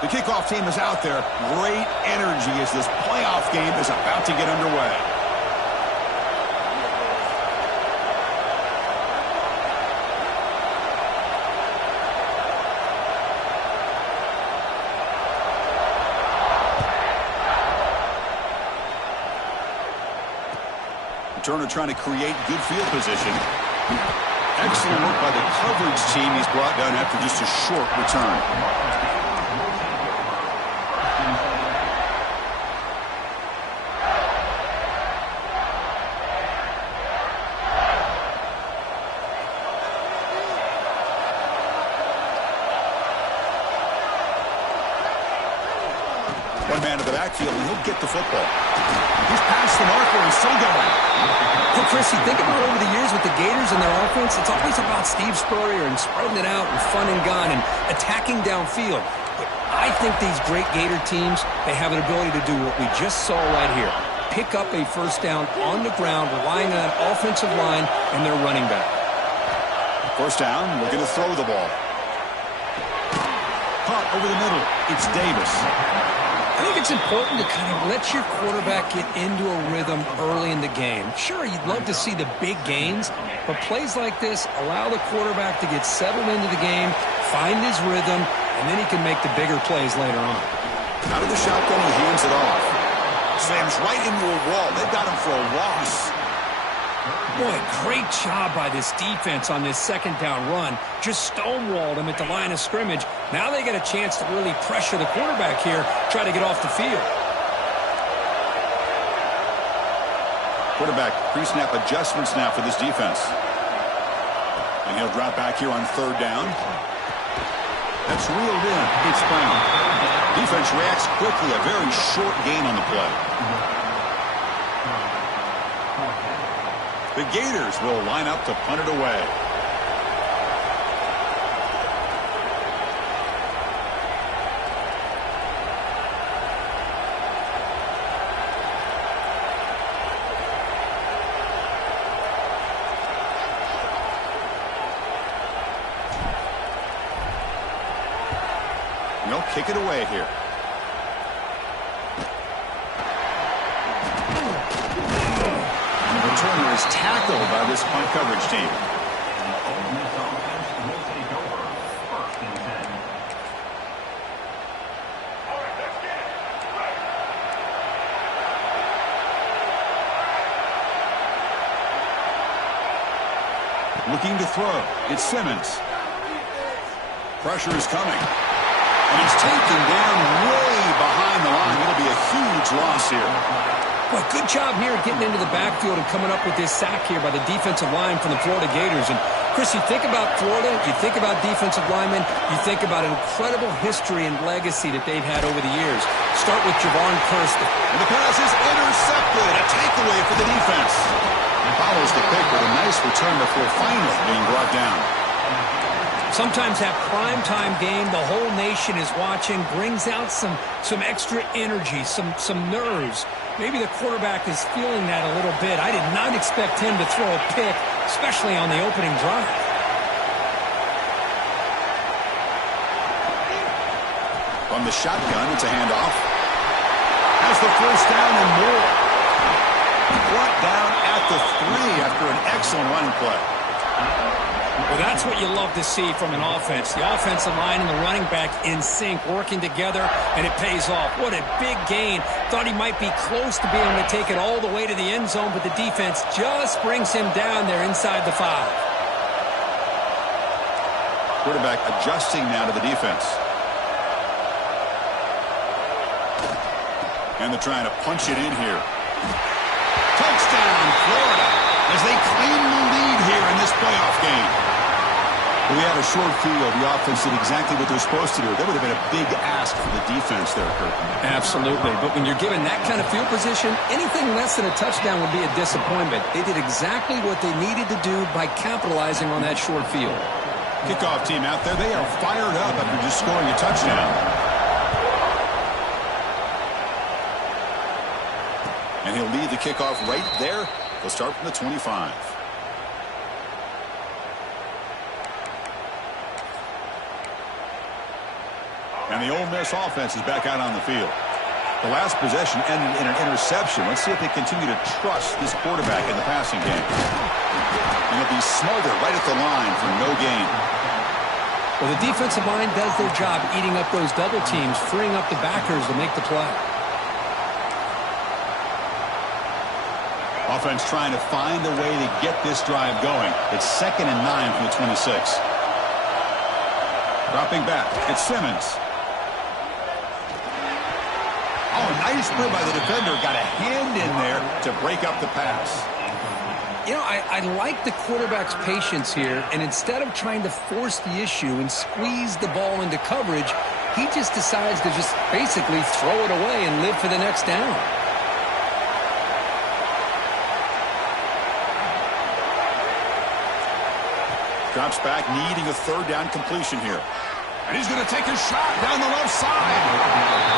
The kickoff team is out there. Great energy as this playoff game is about to get underway. Turner trying to create good field position. Excellent work by the coverage team. He's brought down after just a short return. One man to the backfield, and he'll get the football. He's past the marker and still going. Hey, Chris, you think about over the years with the Gators and their offense, it's always about Steve Spurrier and spreading it out and fun and gun and attacking downfield. But I think these great Gator teams, they have an ability to do what we just saw right here. Pick up a first down on the ground, relying on that offensive line and their running back. First down, looking to throw the ball. Caught over the middle. It's Davis. I think it's important to kind of let your quarterback get into a rhythm early in the game. Sure, you'd love to see the big gains, but plays like this allow the quarterback to get settled into the game, find his rhythm, and then he can make the bigger plays later on. Out of the shotgun, he hands it off. Slams right into a wall. They've got him for a loss. Boy, great job by this defense on this second down run. Just stonewalled him at the line of scrimmage. Now they get a chance to really pressure the quarterback here, try to get off the field. Quarterback pre-snap adjustments now for this defense. And he'll drop back here on third down. That's reeled in. It's Brown. Defense reacts quickly. A very short gain on the play. The Gators will line up to punt it away. And they'll kick it away here. Turner is tackled by this punt coverage team. Looking to throw. It's Simmons. Pressure is coming. And he's taken down way behind the line. It'll be a huge loss here. Well, good job here getting into the backfield and coming up with this sack here by the defensive line from the Florida Gators. And, Chris, you think about Florida, you think about defensive linemen, you think about an incredible history and legacy that they've had over the years. Start with Javon Kirsten. And the pass is intercepted. A takeaway for the defense. He follows the pick with a nice return before finally being brought down. Sometimes that primetime game, the whole nation is watching, brings out some extra energy, some nerves. Maybe the quarterback is feeling that a little bit. I did not expect him to throw a pick, especially on the opening drive. From the shotgun, it's a handoff. Has the first down and more. Brought down at the 3 after an excellent running play. Well, that's what you love to see from an offense. The offensive line and the running back in sync, working together, and it pays off. What a big gain. Thought he might be close to being able to take it all the way to the end zone, but the defense just brings him down there inside the 5. Quarterback adjusting now to the defense. And they're trying to punch it in here. Touchdown, Florida, as they claim the lead here in this playoff game. We had a short field. The offense did exactly what they're supposed to do. That would have been a big ask for the defense there, Kurt. Absolutely. But when you're given that kind of field position, anything less than a touchdown would be a disappointment. They did exactly what they needed to do by capitalizing on that short field. Kickoff team out there. They are fired up after just scoring a touchdown. And he'll lead the kickoff right there. They'll start from the 25. And the Ole Miss offense is back out on the field. The last possession ended in an interception. Let's see if they continue to trust this quarterback in the passing game. And it'll be smothered right at the line for no gain. Well, the defensive line does their job eating up those double teams, freeing up the backers to make the play. Offense trying to find a way to get this drive going. It's 2nd and 9 from the 26. Dropping back, it's Simmons. Oh, nice play by the defender. Got a hand in there to break up the pass. You know, I like the quarterback's patience here, and instead of trying to force the issue and squeeze the ball into coverage, he just decides to just basically throw it away and live for the next down. Drops back, needing a 3rd down completion here. And he's going to take a shot down the left side.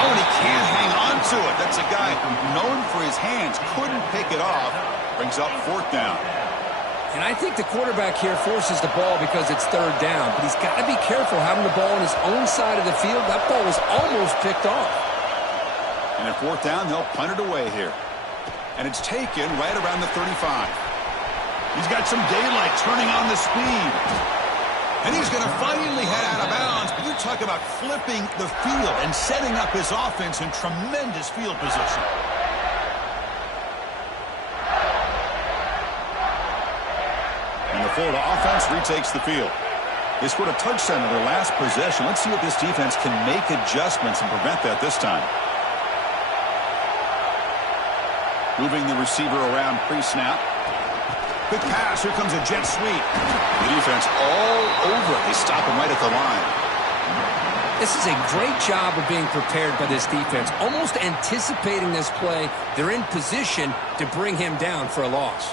Oh, and he can't hang on to it. That's a guy known for his hands. Couldn't pick it off. Brings up 4th down. And I think the quarterback here forces the ball because it's 3rd down. But he's got to be careful having the ball on his own side of the field. That ball was almost picked off. And at 4th down, they'll punt it away here. And it's taken right around the 35. He's got some daylight turning on the speed. And he's going to finally head out of bounds. But you talk about flipping the field and setting up his offense in tremendous field position. And the Florida offense retakes the field. They scored a touchdown in their last possession. Let's see if this defense can make adjustments and prevent that this time. Moving the receiver around pre-snap. Quick pass. Here comes a jet sweep. The defense all over it. They stop him right at the line. This is a great job of being prepared by this defense. Almost anticipating this play. They're in position to bring him down for a loss.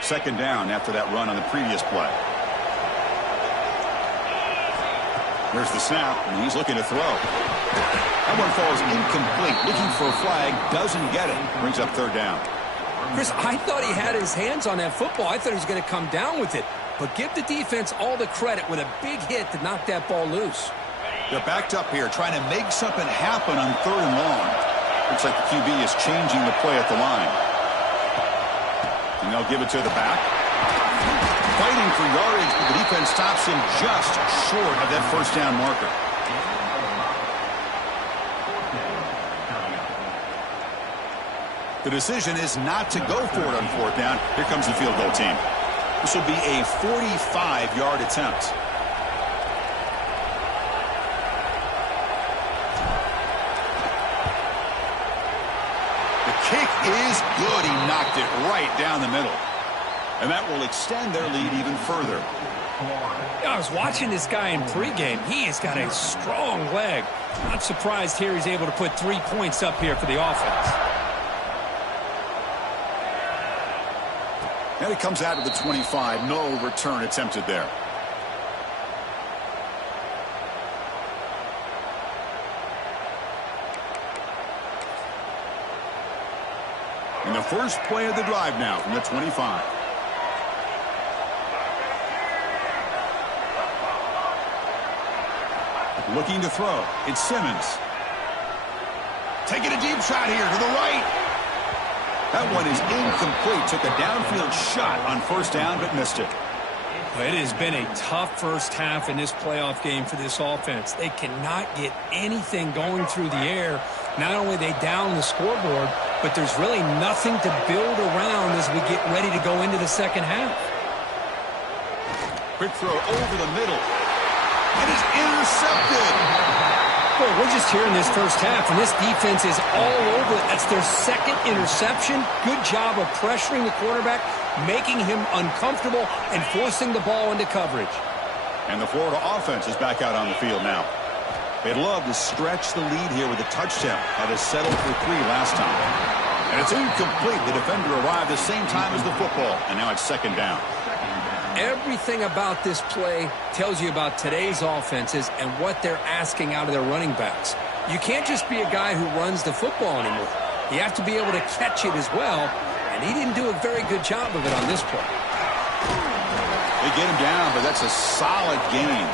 Second down after that run on the previous play. Here's the snap, and he's looking to throw. That one falls incomplete. Looking for a flag, doesn't get it. Brings up 3rd down. Chris, I thought he had his hands on that football. I thought he was going to come down with it. But give the defense all the credit with a big hit to knock that ball loose. They're backed up here, trying to make something happen on 3rd and long. Looks like the QB is changing the play at the line. And they'll give it to the back. Fighting for yardage, but the defense stops him just short of that 1st down marker. The decision is not to go for it on 4th down. Here comes the field goal team. This will be a 45-yard attempt. The kick is good. He knocked it right down the middle. And that will extend their lead even further. I was watching this guy in pregame. He has got a strong leg. Not surprised here he's able to put 3 points up here for the offense. And it comes out of the 25. No return attempted there. And the first play of the drive now from the 25. Looking to throw. It's Simmons. Taking a deep shot here to the right. That one is incomplete. Took a downfield shot on 1st down, but missed it. It has been a tough first half in this playoff game for this offense. They cannot get anything going through the air. Not only they down the scoreboard, but there's really nothing to build around as we get ready to go into the second half. Quick throw over the middle. It is intercepted. Boy, we're just here in this first half, and this defense is all over it. That's their 2nd interception. Good job of pressuring the quarterback, making him uncomfortable, and forcing the ball into coverage. And the Florida offense is back out on the field now. They'd love to stretch the lead here with a touchdown. Had to settle for 3 last time. And it's incomplete. The defender arrived the same time as the football, and now it's 2nd down. Everything about this play tells you about today's offenses and what they're asking out of their running backs. You can't just be a guy who runs the football anymore. You have to be able to catch it as well. and he didn't do a very good job of it on this play. They get him down, but that's a solid gain.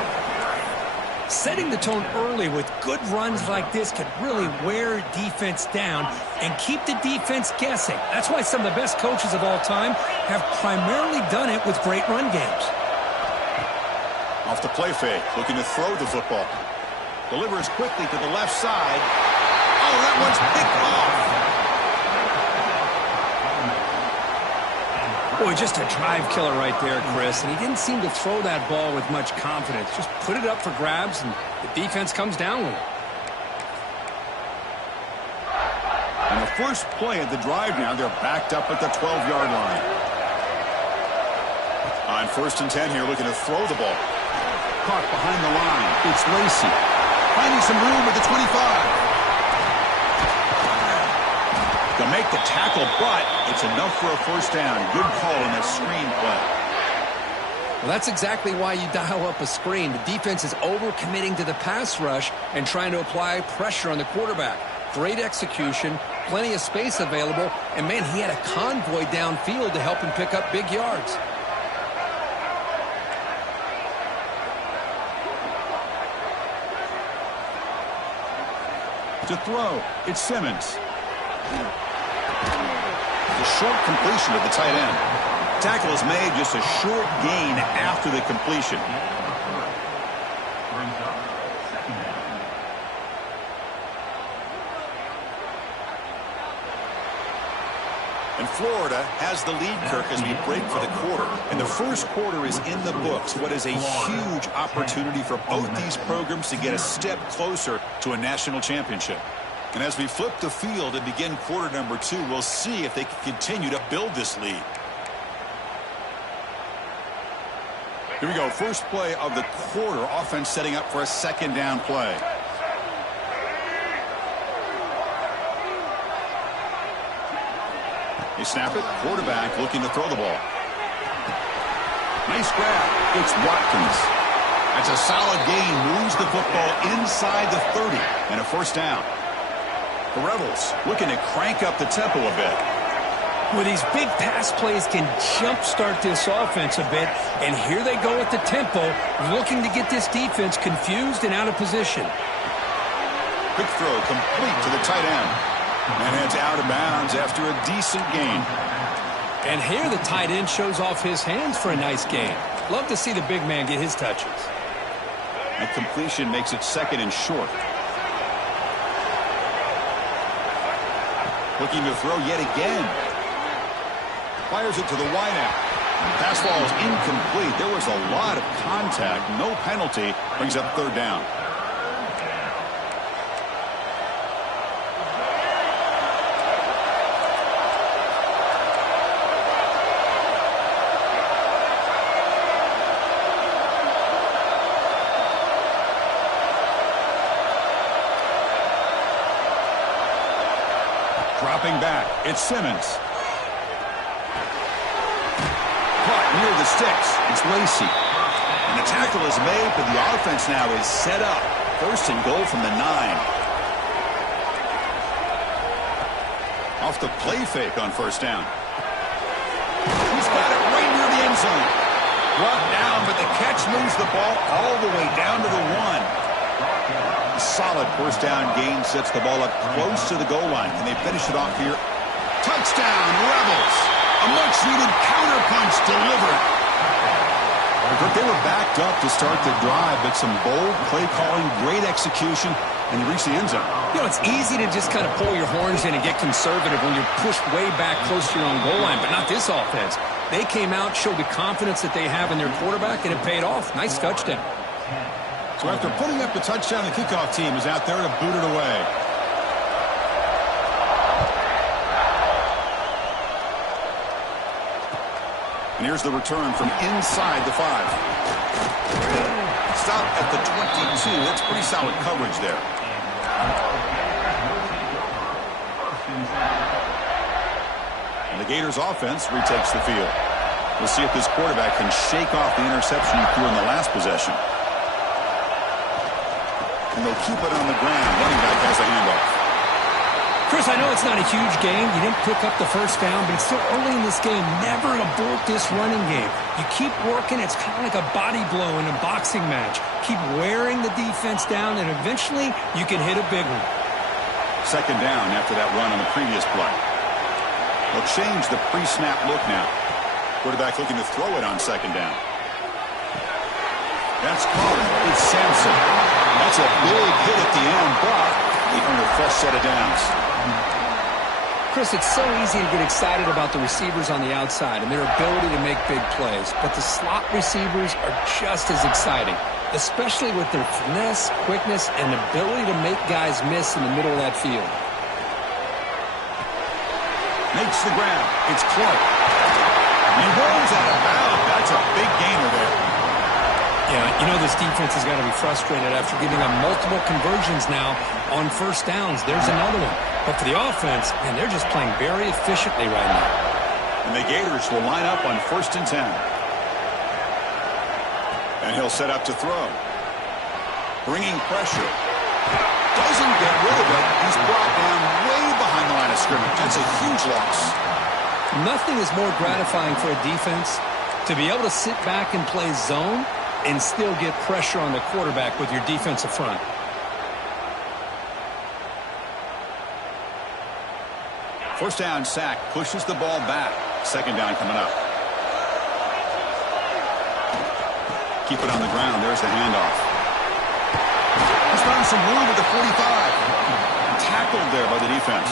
Setting the tone early with good runs like this can really wear defense down and keep the defense guessing. That's why some of the best coaches of all time have primarily done it with great run games. Off the play fake, looking to throw the football. Delivers quickly to the left side. Oh, that one's picked off. Boy, just a drive killer right there, Chris. And he didn't seem to throw that ball with much confidence. Just put it up for grabs, and the defense comes down with it. And the first play of the drive now, they're backed up at the 12-yard line. On 1st and 10 here, looking to throw the ball. Caught behind the line. It's Lacey. Finding some room at the 25. To make the tackle, but it's enough for a first down. Good call in that screen play. Well, that's exactly why you dial up a screen. The defense is overcommitting to the pass rush and trying to apply pressure on the quarterback. Great execution, plenty of space available, and, man, he had a convoy downfield to help him pick up big yards. To throw, it's Simmons. The short completion of the tight end. Tackle is made, just a short gain after the completion. And Florida has the lead, Kirk, as we break for the quarter. And the first quarter is in the books. What is a huge opportunity for both these programs to get a step closer to a national championship. And as we flip the field and begin quarter number 2, we'll see if they can continue to build this lead. Here we go. First play of the quarter. Offense setting up for a second down play. They snap it. Quarterback looking to throw the ball. Nice grab. It's Watkins. That's a solid gain. Moves the football inside the 30. And a first down. The Rebels looking to crank up the tempo a bit. Well, these big pass plays can jumpstart this offense a bit, and here they go at the tempo, looking to get this defense confused and out of position. Quick throw complete to the tight end. And heads out of bounds after a decent gain. And here the tight end shows off his hands for a nice gain. Love to see the big man get his touches. And completion makes it second and short. Looking to throw yet again. Fires it to the wideout. Pass ball is incomplete. There was a lot of contact. No penalty. Brings up third down. Dropping back, it's Simmons. Caught near the sticks, it's Lacey. And the tackle is made, but the offense now is set up. First and goal from the 9. Off the play fake on first down. He's got it right near the end zone. Brought down, but the catch moves the ball all the way down to the 1. A solid first down gain sets the ball up close to the goal line. Can they finish it off here? Touchdown, Rebels! A much-needed counterpunch delivered. But they were backed up to start the drive, but some bold play calling, great execution, and you reach the end zone. You know, it's easy to just kind of pull your horns in and get conservative when you're pushed way back close to your own goal line, but not this offense. They came out, showed the confidence that they have in their quarterback, and it paid off. Nice touchdown. So after putting up the touchdown, the kickoff team is out there to boot it away. And here's the return from inside the 5. Stop at the 22. That's pretty solid coverage there. And the Gators offense retakes the field. We'll see if this quarterback can shake off the interception he threw in the last possession. And they'll keep it on the ground. Running back has a handoff. Chris, I know it's not a huge game. You didn't pick up the first down, but it's still early in this game. Never abort this running game. You keep working. It's kind of like a body blow in a boxing match. Keep wearing the defense down, and eventually you can hit a big one. Second down after that run on the previous play. They'll change the pre-snap look now. Quarterback looking to throw it on second down. That's caught. It's Sampson. That's a big hit at the end, but he earned a fresh set of downs. Chris, it's so easy to get excited about the receivers on the outside and their ability to make big plays, but the slot receivers are just as exciting, especially with their finesse, quickness, and ability to make guys miss in the middle of that field. Makes the grab. It's Clark. He rolls out of bounds. That's a big gainer there. Yeah, you know this defense has got to be frustrated after giving up multiple conversions now on first downs. There's another one. But for the offense, man, they're just playing very efficiently right now. And the Gators will line up on 1st and 10. And he'll set up to throw. Bringing pressure. Doesn't get rid of it. He's brought down way behind the line of scrimmage. That's a huge loss. Nothing is more gratifying for a defense to be able to sit back and play zone and still get pressure on the quarterback with your defensive front. First down sack pushes the ball back. Second down coming up. Keep it on the ground. There's the handoff. He's found some room at the 45. Tackled there by the defense.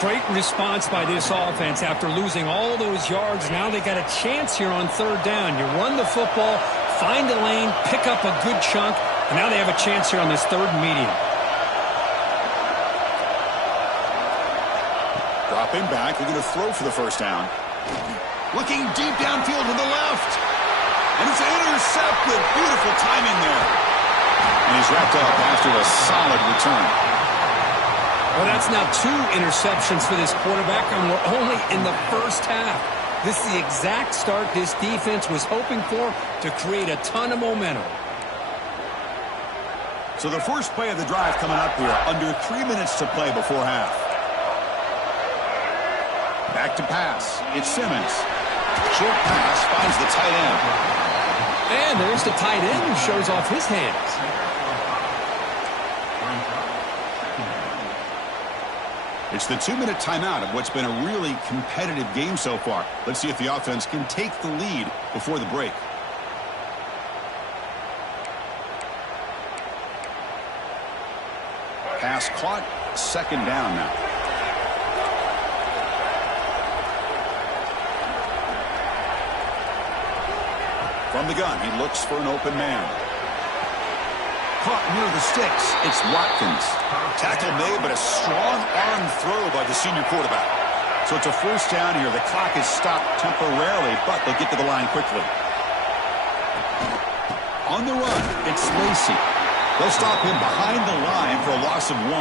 Great response by this offense after losing all those yards. Now they got a chance here on third down. You run the football, find a lane, pick up a good chunk, and now they have a chance here on this third and medium. Dropping back, looking to throw for the first down. Looking deep downfield to the left. And it's intercepted. Beautiful timing there. And he's wrapped up after a solid return. Well, that's now 2 interceptions for this quarterback, and we're only in the first half. This is the exact start this defense was hoping for to create a ton of momentum. So the first play of the drive coming up here, under 3 minutes to play before half. Back to pass. It's Simmons. Short pass finds the tight end. And there's the tight end who shows off his hands. It's the 2-minute timeout of what's been a really competitive game so far. Let's see if the offense can take the lead before the break. Pass caught. Second down now. From the gun, he looks for an open man. Caught near the sticks. It's Watkins. Tackle made, but a strong arm throw by the senior quarterback. So it's a first down here. The clock is stopped temporarily, but they'll get to the line quickly. On the run, it's Lacey. They'll stop him behind the line for a loss of 1.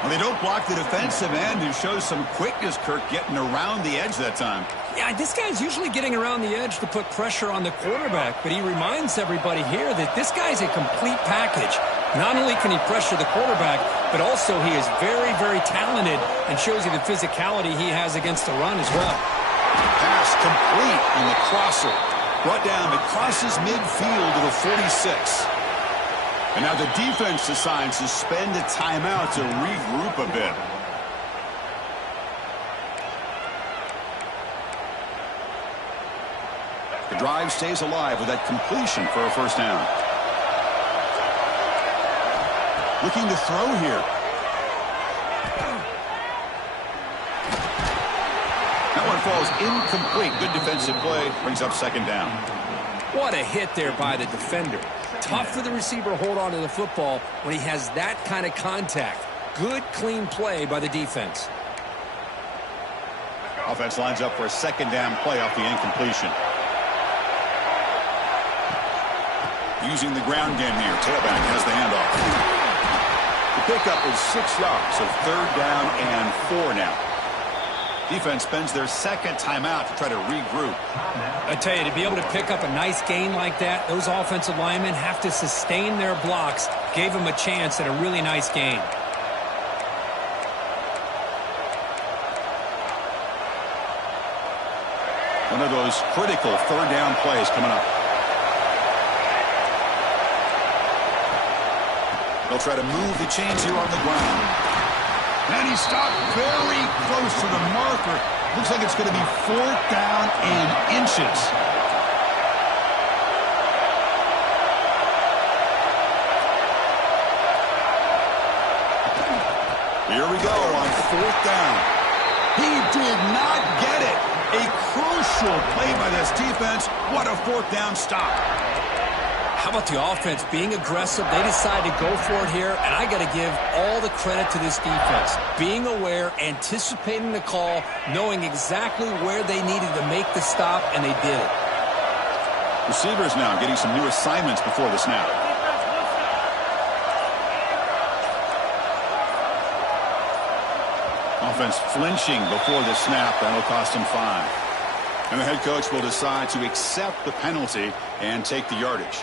Well, they don't block the defensive end, who shows some quickness, Kirk, getting around the edge that time. Yeah, this guy's usually getting around the edge to put pressure on the quarterback, but he reminds everybody here that this guy's a complete package. Not only can he pressure the quarterback, but also he is very, very talented and shows you the physicality he has against the run as well. Pass complete on the crosser. Brought down, it crosses midfield to the 46. And now the defense decides to spend a timeout to regroup a bit. The drive stays alive with that completion for a first down. Looking to throw here. That one falls incomplete. Good defensive play. Brings up second down. What a hit there by the defender. Tough for the receiver to hold on to the football when he has that kind of contact. Good, clean play by the defense. Offense lines up for a second down play off the incompletion. Using the ground game here. Tailback has the handoff. The pickup is 6 yards, so third down and 4 now. Defense spends their second timeout to try to regroup. I tell you, to be able to pick up a nice gain like that, those offensive linemen have to sustain their blocks. Gave them a chance at a really nice gain. of those critical third down plays coming up. They'll try to move the chains here on the ground. And he stopped very close to the marker. Looks like it's going to be 4th down and inches. Here we go on 4th down. He did not get it. A crucial play by this defense. What a 4th down stop. How about the offense being aggressive? They decide to go for it here, and I got to give all the credit to this defense. Being aware, anticipating the call, knowing exactly where they needed to make the stop, and they did it. Receivers now getting some new assignments before the snap. Offense flinching before the snap. That'll cost him 5. And the head coach will decide to accept the penalty and take the yardage.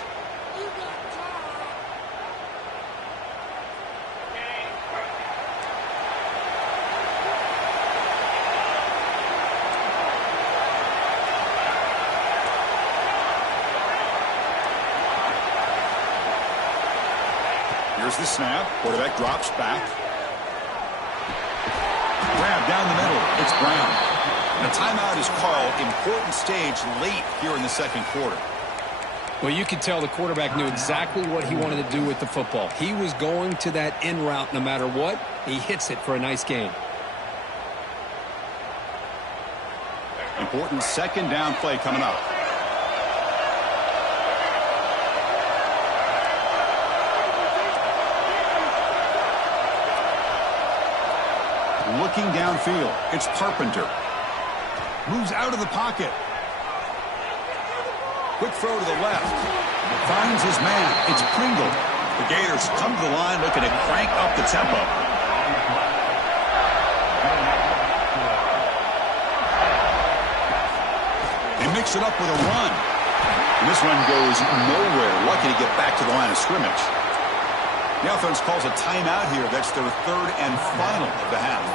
Here's the snap. Quarterback drops back. Grab down the middle. It's Brown. And a timeout is called. Important stage late here in the second quarter. Well, you could tell the quarterback knew exactly what he wanted to do with the football. He was going to that in route no matter what. He hits it for a nice gain. Important second down play coming up. Looking downfield. It's Carpenter. Moves out of the pocket. Quick throw to the left. Finds his man. It's Pringle. The Gators come to the line looking to crank up the tempo. They mix it up with a run. And this one goes nowhere. Lucky to get back to the line of scrimmage. The offense calls a timeout here. That's their 3rd and final of the half.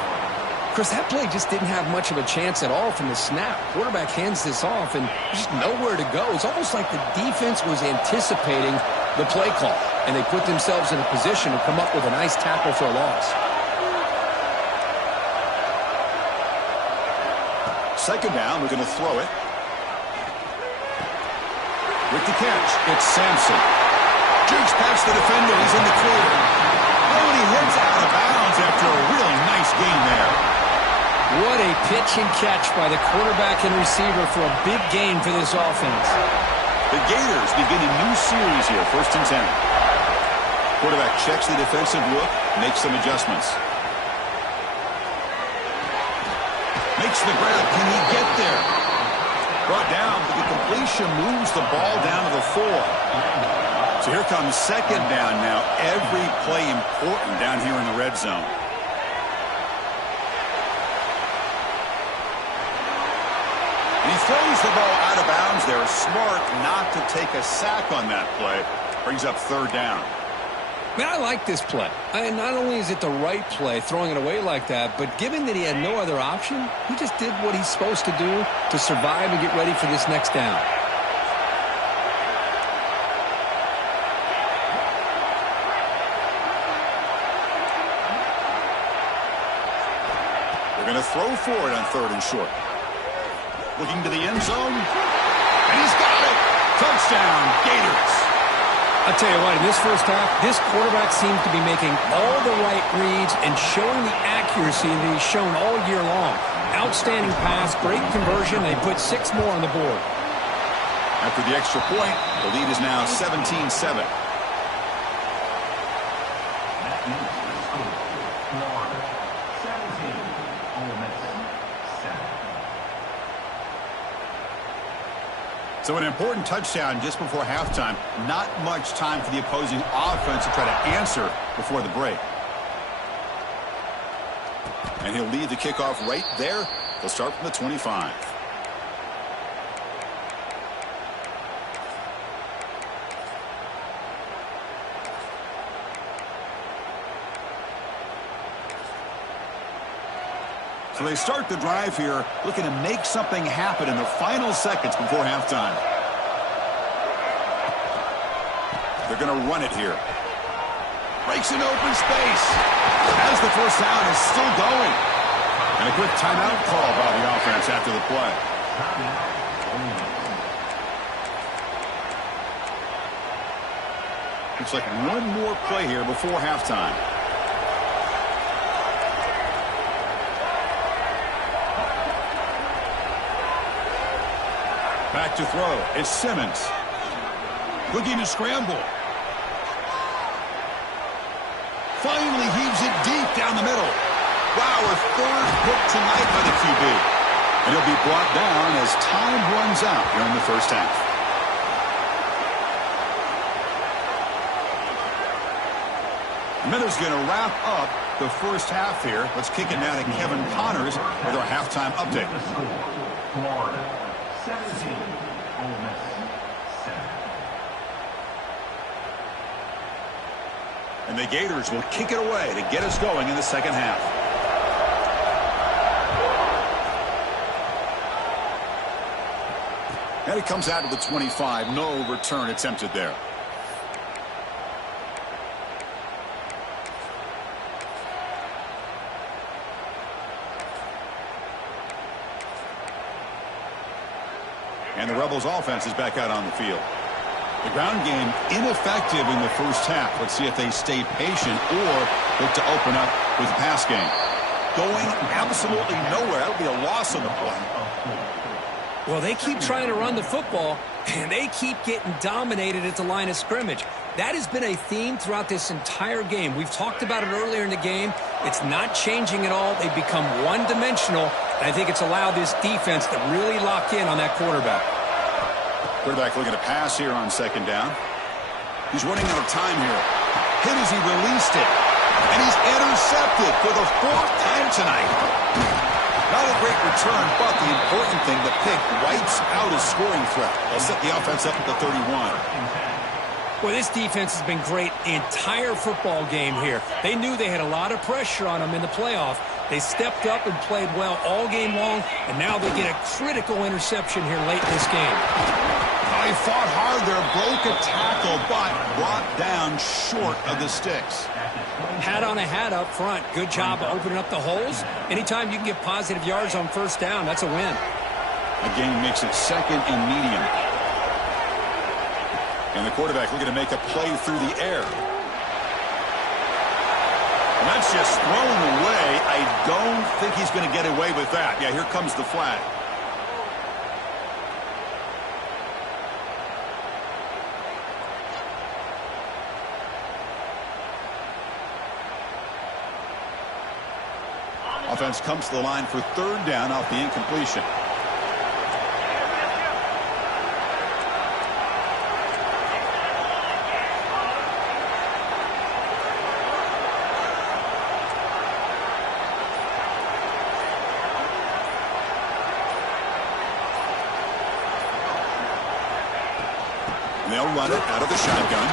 Chris, that play just didn't have much of a chance at all from the snap. Quarterback hands this off, and there's just nowhere to go. It's almost like the defense was anticipating the play call, and they put themselves in a position to come up with a nice tackle for a loss. Second down, we're going to throw it. With the catch, it's Sampson. Jukes past the defender. He's in the clear. Oh, and he heads out of bounds after a really nice gain there. What a pitch and catch by the quarterback and receiver for a big gain for this offense. The Gators begin a new series here, 1st and 10. Quarterback checks the defensive look, makes some adjustments. Makes the grab. Can he get there? Brought down, but the completion moves the ball down to the 4. So here comes second down now. Every play important down here in the red zone. And he throws the ball out of bounds there. Smart not to take a sack on that play. Brings up 3rd down. Man, I like this play. Not only is it the right play, throwing it away like that, but given that he had no other option, he just did what he's supposed to do to survive and get ready for this next down. They're going to throw for it on 3rd and short. Looking to the end zone. And he's got it. Touchdown, Gators. I'll tell you what, in this first half, this quarterback seems to be making all the right reads and showing the accuracy that he's shown all year long. Outstanding pass, great conversion. They put 6 more on the board. After the extra point, the lead is now 17-7. So an important touchdown just before halftime. Not much time for the opposing offense to try to answer before the break. And he'll lead the kickoff right there. They'll start from the 25. So they start the drive here, looking to make something happen in the final seconds before halftime. They're going to run it here. Breaks an open space. As the first down is still going. And a quick timeout call by the offense after the play. Looks like one more play here before halftime. Back to throw. It's Simmons. Looking to scramble. Finally heaves it deep down the middle. Wow, a third pick tonight by the QB. And he'll be brought down as time runs out here in the first half. Miller's going to wrap up the first half here. Let's kick it now to Kevin Connors with our halftime update. Florida 17, Ole Miss 7. And the Gators will kick it away to get us going in the second half. And it comes out to the 25. No return attempted there. And the Rebels offense is back out on the field. The ground game ineffective in the first half. Let's see if they stay patient or look to open up with the pass game. Going absolutely nowhere. That'll be a loss on the play. Well, they keep trying to run the football, and they keep getting dominated at the line of scrimmage. That has been a theme throughout this entire game. We've talked about it earlier in the game. It's not changing at all. They've become one-dimensional, and I think it's allowed this defense to really lock in on that quarterback. Quarterback looking to pass here on second down. He's running out of time here. Hit as he released it. And he's intercepted for the fourth time tonight. Not a great return, but the important thing, the pick wipes out a scoring threat. They'll set the offense up at the 31. Well, this defense has been great the entire football game here. They knew they had a lot of pressure on them in the playoff. They stepped up and played well all game long, and now they get a critical interception here late in this game. He fought hard there, broke a tackle, but brought down short of the sticks. Hat on a hat up front. Good job of opening up the holes. Anytime you can get positive yards on first down, that's a win. Again, makes it second and medium. And the quarterback looking to make a play through the air. And that's just thrown away. I don't think he's going to get away with that. Yeah, here comes the flag. Offense comes to the line for third down off the incompletion. And they'll run it out of the shotgun.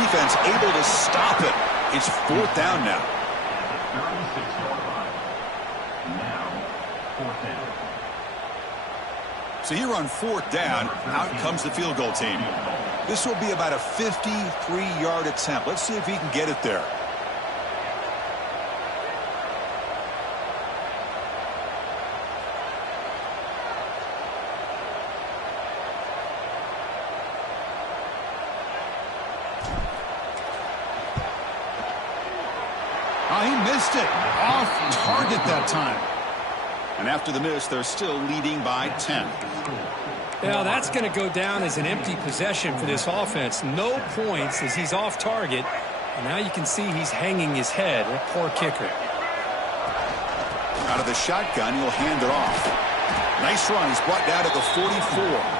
Defense able to stop it. It's fourth down now. So here on fourth down, out comes the field goal team. This will be about a 53-yard attempt. Let's see if he can get it there. Oh, he missed it. Off target that time. And after the miss, they're still leading by 10. Well, that's going to go down as an empty possession for this offense. No points as he's off target. And now you can see he's hanging his head. A poor kicker. Out of the shotgun, he'll hand it off. Nice run. He's brought down to the 44.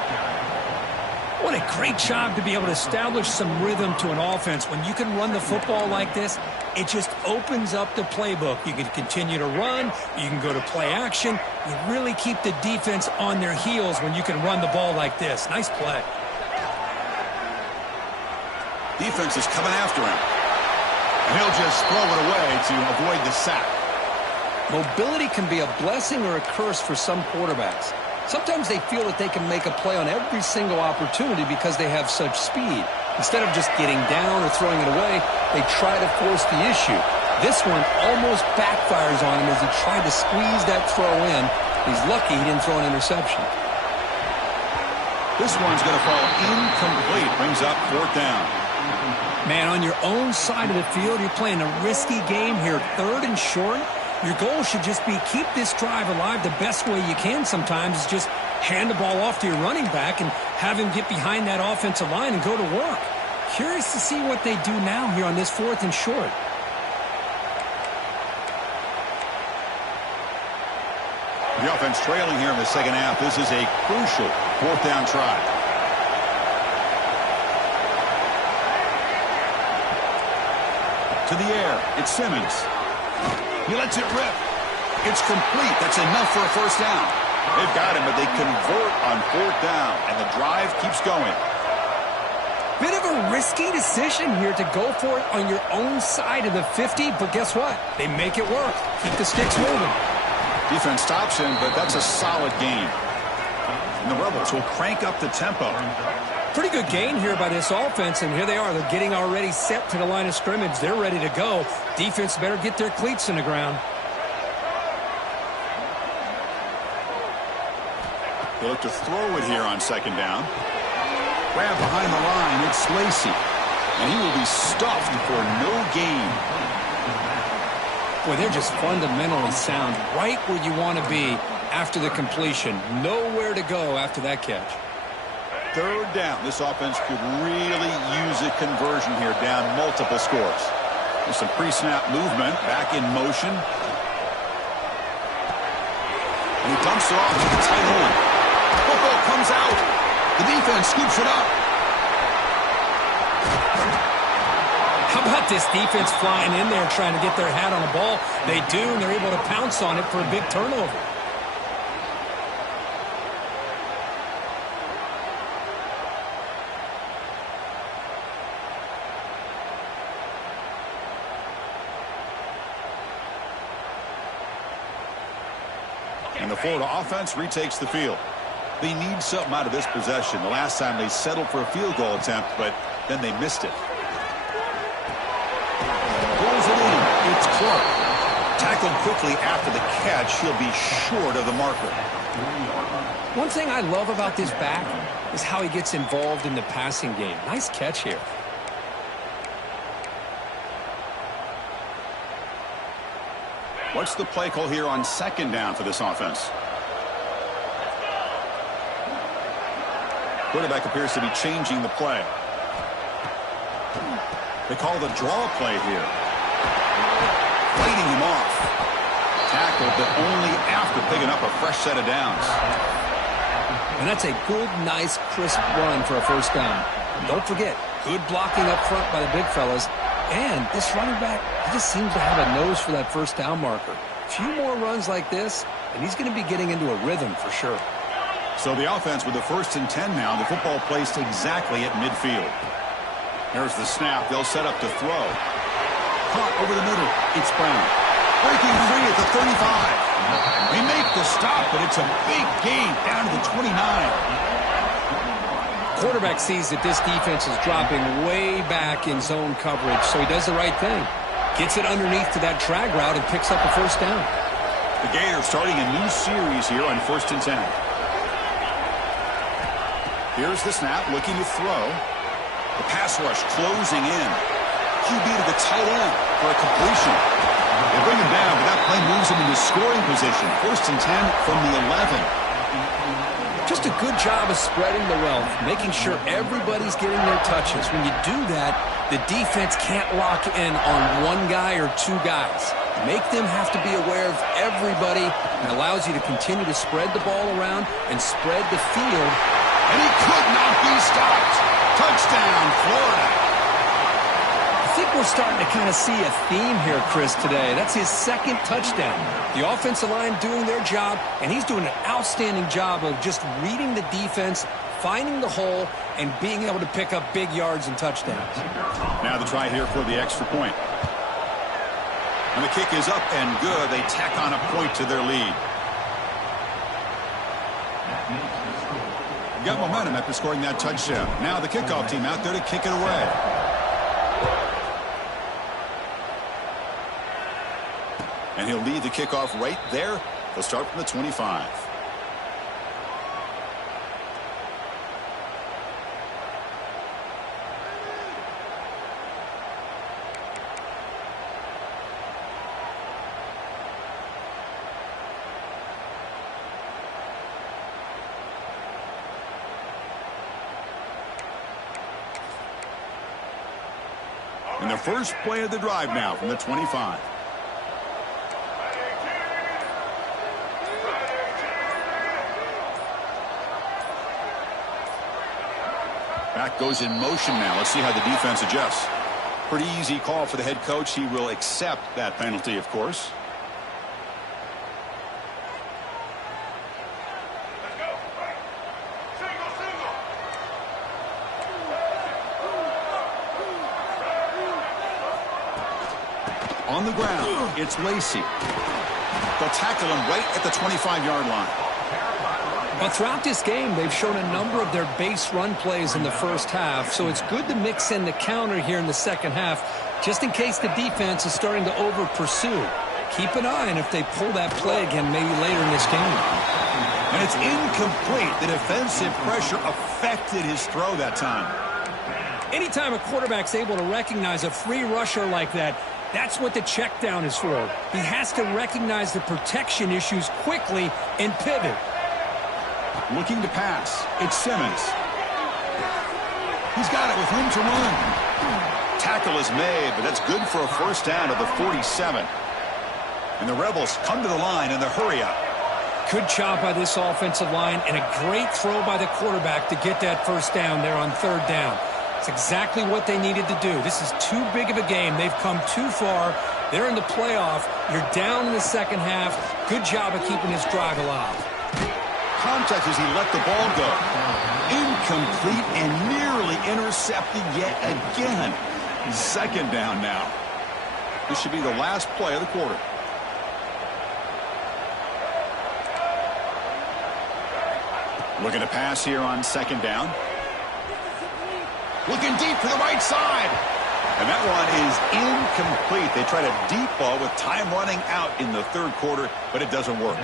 What a great job to be able to establish some rhythm to an offense. When you can run the football like this, it just opens up the playbook. You can continue to run. You can go to play action. You really keep the defense on their heels when you can run the ball like this. Nice play. Defense is coming after him. And he'll just throw it away to avoid the sack. Mobility can be a blessing or a curse for some quarterbacks. Sometimes they feel that they can make a play on every single opportunity because they have such speed. Instead of just getting down or throwing it away, they try to force the issue. This one almost backfires on him as he tried to squeeze that throw in. He's lucky he didn't throw an interception. This one's going to fall incomplete. Brings up 4th down. Man, on your own side of the field, you're playing a risky game here. 3rd and short. Your goal should just be keep this drive alive the best way you can sometimes is just hand the ball off to your running back and have him get behind that offensive line and go to work. Curious to see what they do now here on this 4th and short. The offense trailing here in the second half. This is a crucial 4th down try. To the air. It's Simmons. He lets it rip. It's complete. That's enough for a 1st down. They've got him, but they convert on 4th down, and the drive keeps going. Bit of a risky decision here to go for it on your own side of the 50, but guess what? They make it work. Keep the sticks moving. Defense stops him, but that's a solid gain. And the Rebels will crank up the tempo. Pretty good gain here by this offense, and here they are. They're getting already set to the line of scrimmage. They're ready to go. Defense better get their cleats in the ground. They look to throw it here on 2nd down. Grab behind the line. It's Lacey. And he will be stuffed for no gain. Boy, they're just fundamentally sound. Right where you want to be after the completion. Nowhere to go after that catch. 3rd down. This offense could really use a conversion here, down multiple scores. There's some pre-snap movement, back in motion. And he dumps it off to the tight end. Football comes out. The defense scoops it up. How about this defense flying in there trying to get their hat on the ball? They do, and they're able to pounce on it for a big turnover. And the Florida offense retakes the field. They need something out of this possession. The last time they settled for a field goal attempt, but then they missed it. Pulls it in. It's Clark. Tackled quickly after the catch. He'll be short of the marker. One thing I love about this back is how he gets involved in the passing game. Nice catch here. What's the play call here on 2nd down for this offense? Quarterback appears to be changing the play. They call the draw play here. Fighting him off. Tackled, but only after picking up a fresh set of downs. And that's a good, nice, crisp run for a 1st down. Don't forget, good blocking up front by the big fellas. And this running back, he just seems to have a nose for that 1st down marker. A few more runs like this, and he's going to be getting into a rhythm for sure. So the offense with the 1st and 10 now. The football placed exactly at midfield. There's the snap. They'll set up to throw. Caught over the middle. It's Brown. Breaking free at the 35. They make the stop, but it's a big gain down to the 29. Quarterback sees that this defense is dropping way back in zone coverage, so he does the right thing. Gets it underneath to that drag route and picks up a 1st down. The Gators starting a new series here on 1st and 10. Here's the snap, looking to throw. The pass rush closing in. QB to the tight end for a completion. They bring him down, but that play moves him into scoring position. 1st and 10 from the 11. Just a good job of spreading the wealth, making sure everybody's getting their touches. When you do that, the defense can't lock in on one guy or 2 guys. Make them have to be aware of everybody, and allows you to continue to spread the ball around and spread the field. And he could not be stopped. Touchdown, Florida. I think we're starting to kind of see a theme here, Chris, today. That's his 2nd touchdown. The offensive line doing their job, and he's doing an outstanding job of just reading the defense, finding the hole, and being able to pick up big yards and touchdowns. Now the try here for the extra point. And the kick is up and good. They tack on a point to their lead. Got momentum after scoring that touchdown. Now the kickoff team out there to kick it away. And he'll lead the kickoff right there. They'll start from the 25. And the first play of the drive now from the 25. Back goes in motion now. Let's see how the defense adjusts. Pretty easy call for the head coach. He will accept that penalty, of course. On the ground, it's Lacey. They'll tackle him right at the 25-yard line. Well, throughout this game, they've shown a number of their base run plays in the first half, so it's good to mix in the counter here in the second half, just in case the defense is starting to over-pursue. Keep an eye on if they pull that play again maybe later in this game. And it's incomplete. The defensive pressure affected his throw that time. Anytime a quarterback's able to recognize a free rusher like that, that's what the check down is for. He has to recognize the protection issues quickly and pivot. Looking to pass. It's Simmons. He's got it with room to run. Tackle is made, but that's good for a first down of the 47. And the Rebels come to the line in the hurry-up. Good job by this offensive line and a great throw by the quarterback to get that first down there on third down. It's exactly what they needed to do. This is too big of a game. They've come too far. They're in the playoff. You're down in the second half. Good job of keeping this drive alive. Contact as he let the ball go. Incomplete and nearly intercepted yet again. Second down now. This should be the last play of the quarter. Looking to pass here on second down. Looking deep to the right side. And that one is incomplete. They tried a deep ball with time running out in the third quarter, but it doesn't work.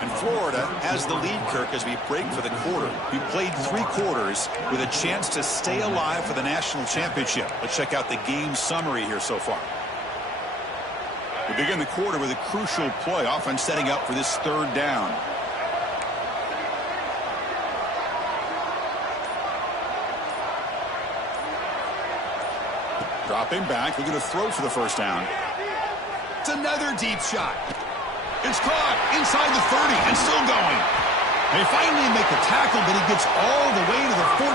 And Florida has the lead, Kirk, as we break for the quarter. We played 3 quarters with a chance to stay alive for the national championship. Let's check out the game summary here so far. We begin the quarter with a crucial play, offense setting up for this third down. Dropping back, looking to throw for the first down. It's another deep shot. It's caught inside the 30 and still going. They finally make the tackle, but he gets all the way to the 14.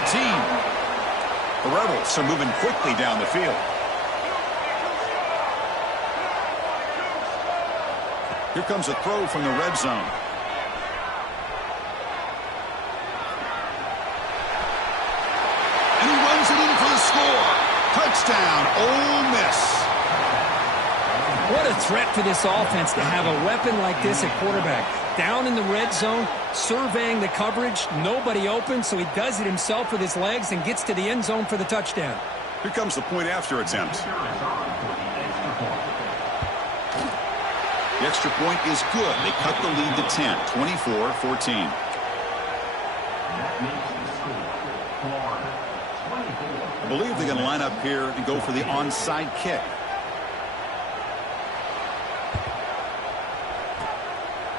The Rebels are moving quickly down the field. Here comes a throw from the red zone. And he runs it in for the score. Touchdown, Ole Miss. What a threat for this offense to have a weapon like this at quarterback. Down in the red zone, surveying the coverage, nobody open, so he does it himself with his legs and gets to the end zone for the touchdown. Here comes the point after attempt. The extra point is good. They cut the lead to 10, 24-14. I believe they're going to line up here and go for the onside kick.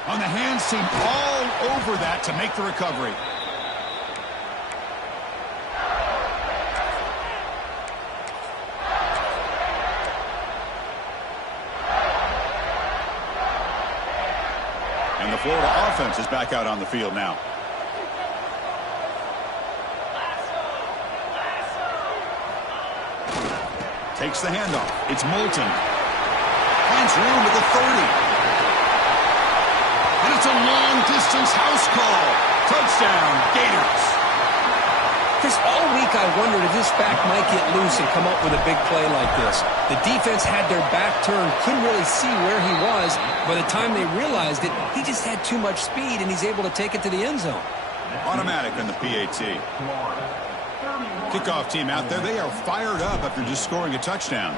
On the hands team all over that to make the recovery. And the Florida offense is back out on the field now. Takes the handoff. It's Moulton. Finds room at the 30. And it's a long-distance house call. Touchdown, Gators. For Chris, all week I wondered if this back might get loose and come up with a big play like this. The defense had their back turned, couldn't really see where he was. By the time they realized it, he just had too much speed, and he's able to take it to the end zone. Automatic on the PAT. Kickoff team out there, they are fired up after just scoring a touchdown.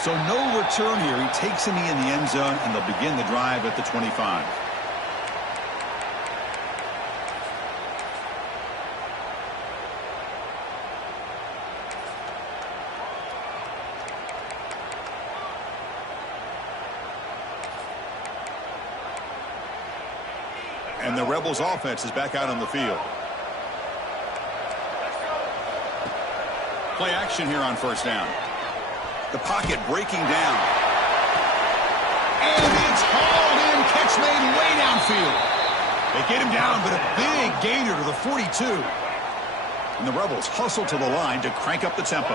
So no return here. He takes a knee in the end zone, and they'll begin the drive at the 25. And the Rebels offense is back out on the field. Play action here on first down. The pocket breaking down. And it's hauled in. Catch made way downfield. They get him down, but a big gainer to the 42. And the Rebels hustle to the line to crank up the tempo.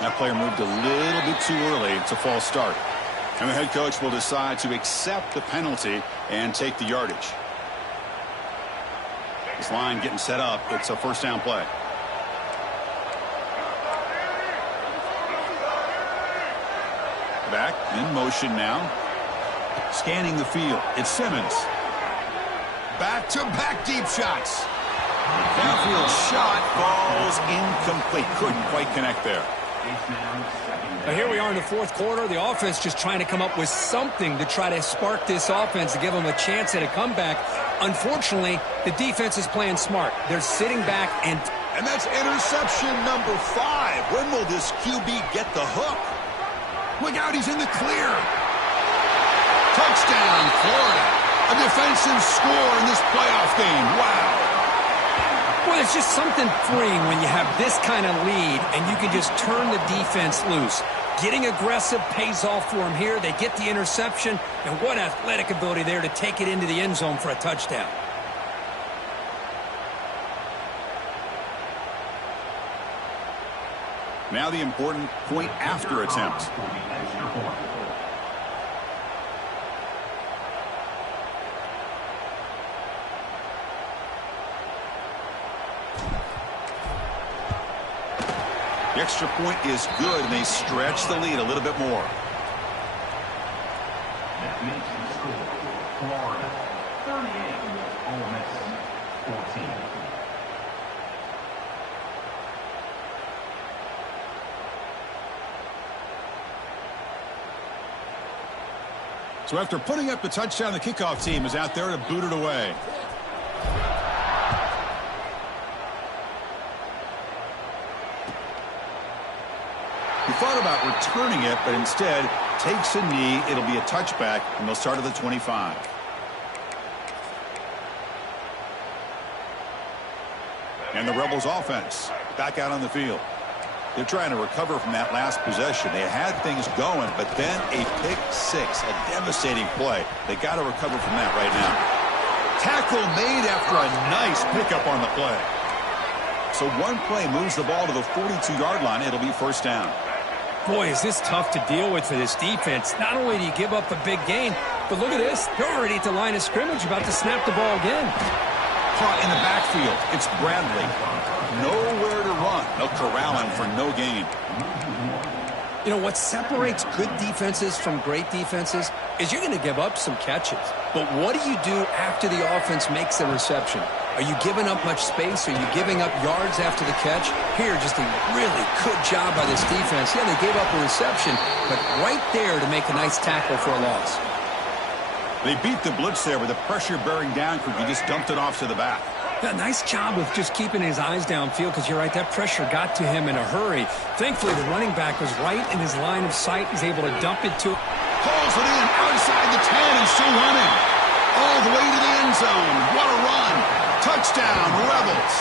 That player moved a little bit too early. It's a false start. And the head coach will decide to accept the penalty and take the yardage. This line getting set up. It's a first down play. Back in motion now. Scanning the field. It's Simmons. Back-to-back deep shots. Downfield shot falls incomplete. Couldn't quite connect there. Now here we are in the fourth quarter. The offense just trying to come up with something to try to spark this offense to give them a chance at a comeback. Unfortunately, the defense is playing smart. They're sitting back and that's interception number 5. When will this QB get the hook? Look out, he's in the clear. Touchdown, Florida. A defensive score in this playoff game. Wow. Well, it's just something freeing when you have this kind of lead and you can just turn the defense loose. Getting aggressive pays off for them here. They get the interception, and what athletic ability there to take it into the end zone for a touchdown. Now the important point after attempt. The extra point is good, and they stretch the lead a little bit more. That makes the score Florida 38, Ole Miss 14. So after putting up the touchdown, the kickoff team is out there to boot it away. He thought about returning it, but instead takes a knee. It'll be a touchback, and they'll start at the 25. And the Rebels offense back out on the field. They're trying to recover from that last possession. They had things going, but then a pick six, a devastating play. They got to recover from that right now. Tackle made after a nice pickup on the play. So one play moves the ball to the 42-yard line. It'll be first down. Boy, is this tough to deal with for this defense. Not only do you give up a big gain, but look at this. They're already at the line of scrimmage, about to snap the ball again. Caught in the backfield. It's Bradley. Nowhere to run. They'll corral him for no gain. You know, what separates good defenses from great defenses is you're going to give up some catches. But what do you do after the offense makes the reception? Are you giving up much space? Are you giving up yards after the catch? Here, just a really good job by this defense. Yeah, they gave up a reception, but right there to make a nice tackle for a loss. They beat the blitz there with the pressure bearing down. He just dumped it off to the back. Yeah, nice job of just keeping his eyes downfield, because you're right, that pressure got to him in a hurry. Thankfully, the running back was right in his line of sight. He's able to dump it to... Pulls it in outside the 10 and still running. All the way to the end zone. What a run. Touchdown, Rebels.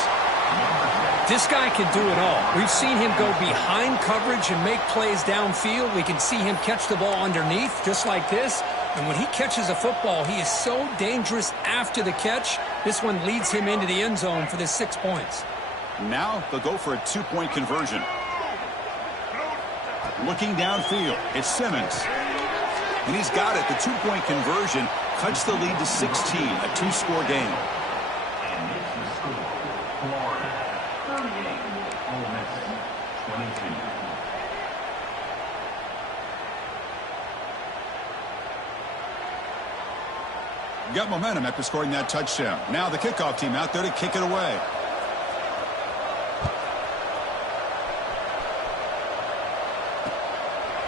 This guy can do it all. We've seen him go behind coverage and make plays downfield. We can see him catch the ball underneath, just like this. And when he catches a football, he is so dangerous after the catch. This one leads him into the end zone for the 6 points. Now they'll go for a two-point conversion. Looking downfield, it's Simmons. And he's got it. The two-point conversion cuts the lead to 16, a two-score game. And it's the score. Florida 38, Ole Miss 22. Got momentum after scoring that touchdown. Now the kickoff team out there to kick it away.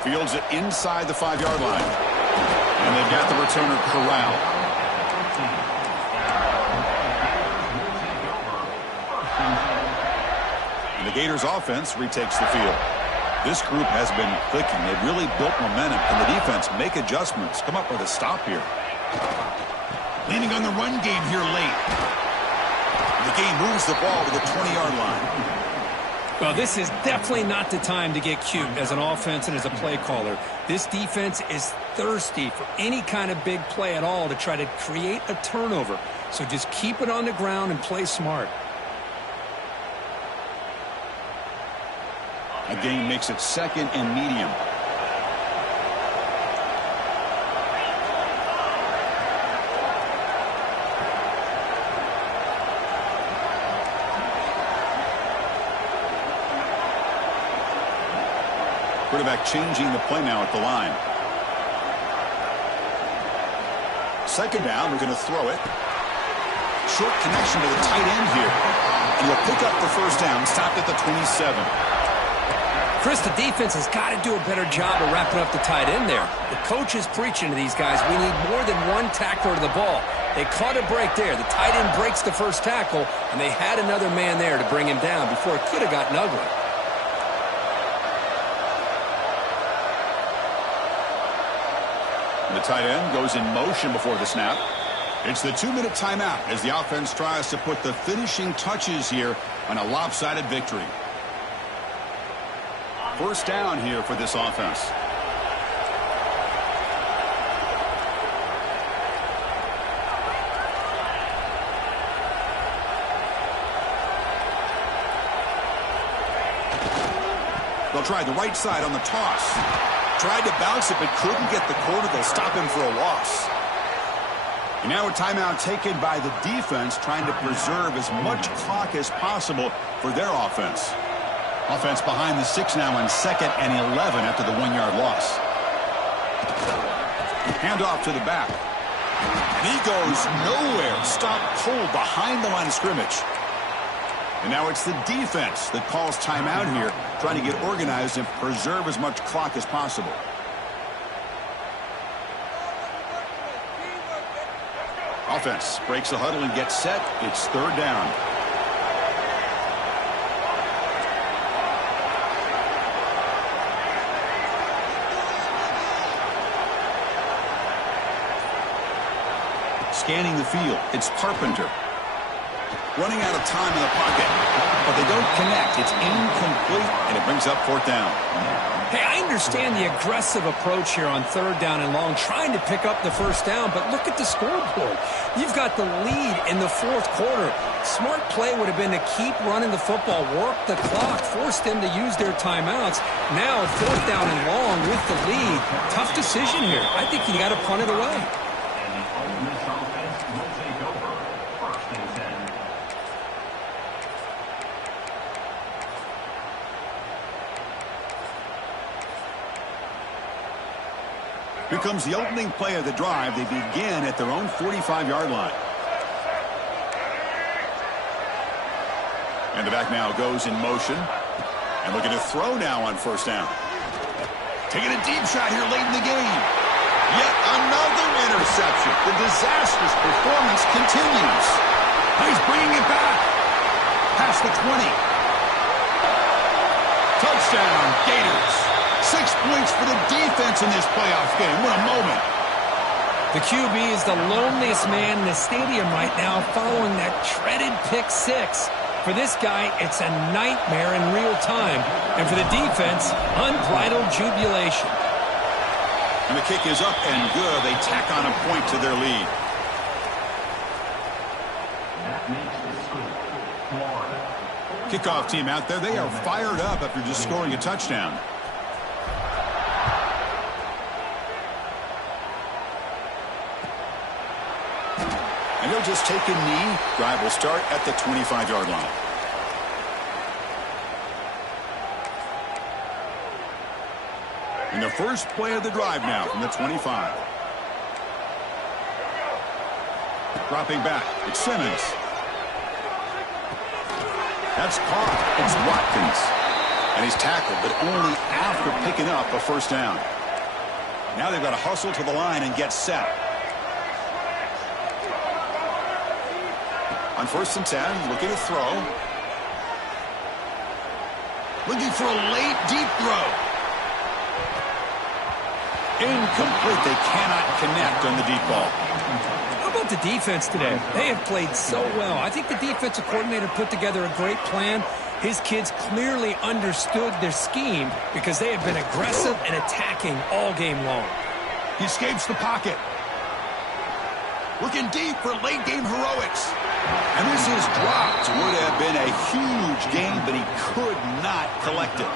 Fields it inside the 5-yard line. And they've got the returner corralled. And the Gators offense retakes the field. This group has been clicking. They've really built momentum. And the defense make adjustments. Come up with a stop here. Leaning on the run game here late. The game moves the ball to the 20-yard line. Well, this is definitely not the time to get cute as an offense and as a play caller. This defense is thirsty for any kind of big play at all to try to create a turnover. So just keep it on the ground and play smart. A game makes it second and medium. Quarterback changing the play now at the line. Second down, we're going to throw it. Short connection to the tight end here. And he'll pick up the first down, stopped at the 27. Chris, the defense has got to do a better job of wrapping up the tight end there. The coach is preaching to these guys, we need more than one tackler to the ball. They caught a break there. The tight end breaks the first tackle, and they had another man there to bring him down before it could have gotten ugly. The tight end goes in motion before the snap. It's the 2-minute timeout as the offense tries to put the finishing touches here on a lopsided victory. First down here for this offense. They'll try the right side on the toss. Tried to bounce it, but couldn't get the corner. They'll stop him for a loss. And now a timeout taken by the defense, trying to preserve as much clock as possible for their offense. Offense behind the 6 now on 2nd and 11 after the 1-yard loss. Handoff to the back. And he goes nowhere. Stop cold behind the line of scrimmage. And now it's the defense that calls timeout here, trying to get organized and preserve as much clock as possible. Offense breaks the huddle and gets set. It's third down. Scanning the field, it's Carpenter. Running out of time in the pocket, but they don't connect. It's incomplete, and it brings up fourth down. Hey, I understand the aggressive approach here on third down and long, trying to pick up the first down, but look at the scoreboard. You've got the lead in the fourth quarter. Smart play would have been to keep running the football, work the clock, force them to use their timeouts. Now, fourth down and long with the lead. Tough decision here. I think you got to punt it away. And the Ole Miss offense will take over. First and 10. Here comes the opening play of the drive. They begin at their own 45-yard line. And the back now goes in motion. And looking to throw now on first down. Taking a deep shot here late in the game. Yet another interception. The disastrous performance continues. He's bringing it back. Past the 20. Touchdown, Gators. 6 points for the defense in this playoff game. What a moment. The QB is the loneliest man in the stadium right now following that dreaded pick six. For this guy, it's a nightmare in real time. And for the defense, unbridled jubilation. And the kick is up and good. They tack on a point to their lead. That makes the score Florida Kickoff team out there, they are fired up after just scoring a touchdown. And he'll just take a knee. Drive will start at the 25-yard line. And the first play of the drive now from the 25. Dropping back, it's Simmons. That's caught. It's Watkins. And he's tackled, but only after picking up a first down. Now they've got to hustle to the line and get set. On 1st and 10, looking to throw. Looking for a late, deep throw. Incomplete. They cannot connect on the deep ball. How about the defense today? They have played so well. I think the defensive coordinator put together a great plan. His kids clearly understood their scheme because they have been aggressive and attacking all game long. He escapes the pocket. Looking deep for late-game heroics. And this is dropped. Would have been a huge gain, but he could not collect it.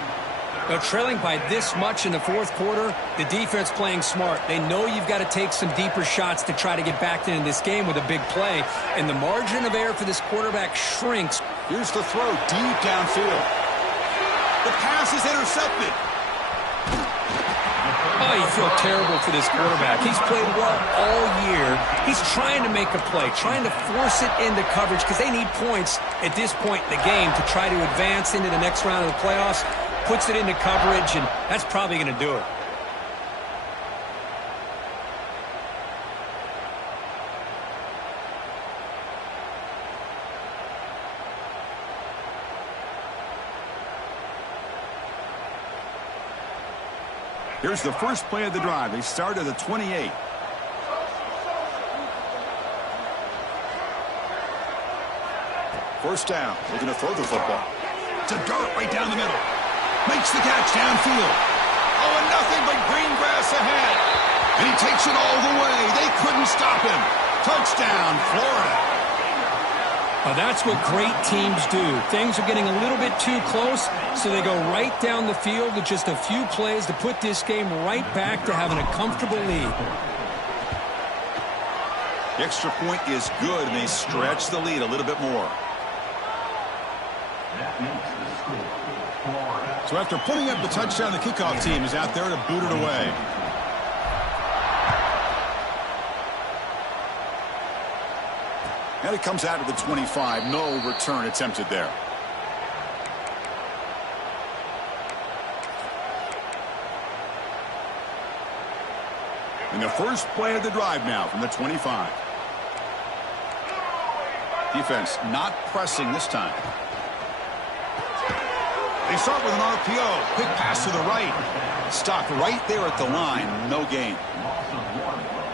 They're trailing by this much in the 4th quarter. The defense playing smart. They know you've got to take some deeper shots to try to get back into this game with a big play. And the margin of error for this quarterback shrinks. Here's the throw deep downfield. The pass is intercepted. Oh, you feel terrible for this quarterback. He's played well all year. He's trying to make a play, trying to force it into coverage because they need points at this point in the game to try to advance into the next round of the playoffs. Puts it into coverage, and that's probably going to do it. Here's the first play of the drive. They start at the 28. First down. Looking to throw the football. It's a dart right down the middle. Makes the catch downfield. Oh, and nothing but green grass ahead. And he takes it all the way. They couldn't stop him. Touchdown, Florida. Well, that's what great teams do. Things are getting a little bit too close, so they go right down the field with just a few plays to put this game right back to having a comfortable lead. The extra point is good, and they stretch the lead a little bit more. So after putting up the touchdown, the kickoff team is out there to boot it away. And it comes out of the 25. No return attempted there. And the first play of the drive now from the 25. Defense not pressing this time. They start with an RPO. Quick pass to the right. Stopped right there at the line. No gain.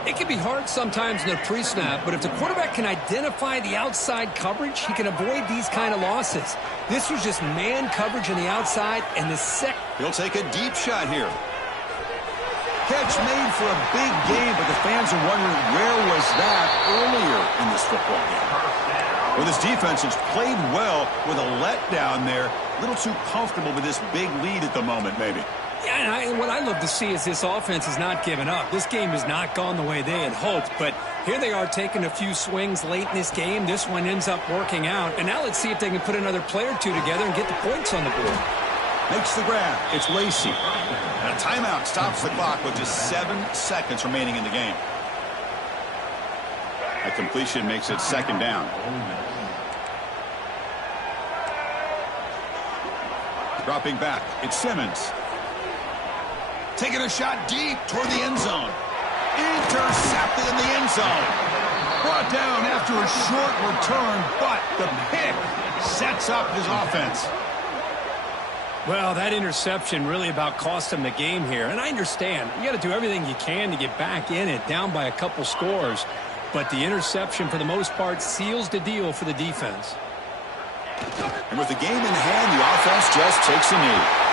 It can be hard sometimes in a pre-snap, but if the quarterback can identify the outside coverage, he can avoid these kind of losses. This was just man coverage on the outside, and the He'll take a deep shot here. Catch made for a big game, but the fans are wondering where was that earlier in this football game. Well, this defense has played well with a letdown there. A little too comfortable with this big lead at the moment, maybe. Yeah, and what I love to see is this offense has not given up. This game has not gone the way they had hoped, but here they are taking a few swings late in this game. This one ends up working out, and now let's see if they can put another play or two together and get the points on the board. Makes the grab. It's Lacey. And a timeout stops the clock with just 7 seconds remaining in the game. A completion makes it second down. Dropping back, it's Simmons. Taking a shot deep toward the end zone. Intercepted in the end zone. Brought down after a short return, but the pick sets up his offense. Well, that interception really about cost them the game here. And I understand. You got to do everything you can to get back in it, down by a couple scores. But the interception, for the most part, seals the deal for the defense. And with the game in hand, the offense just takes a knee.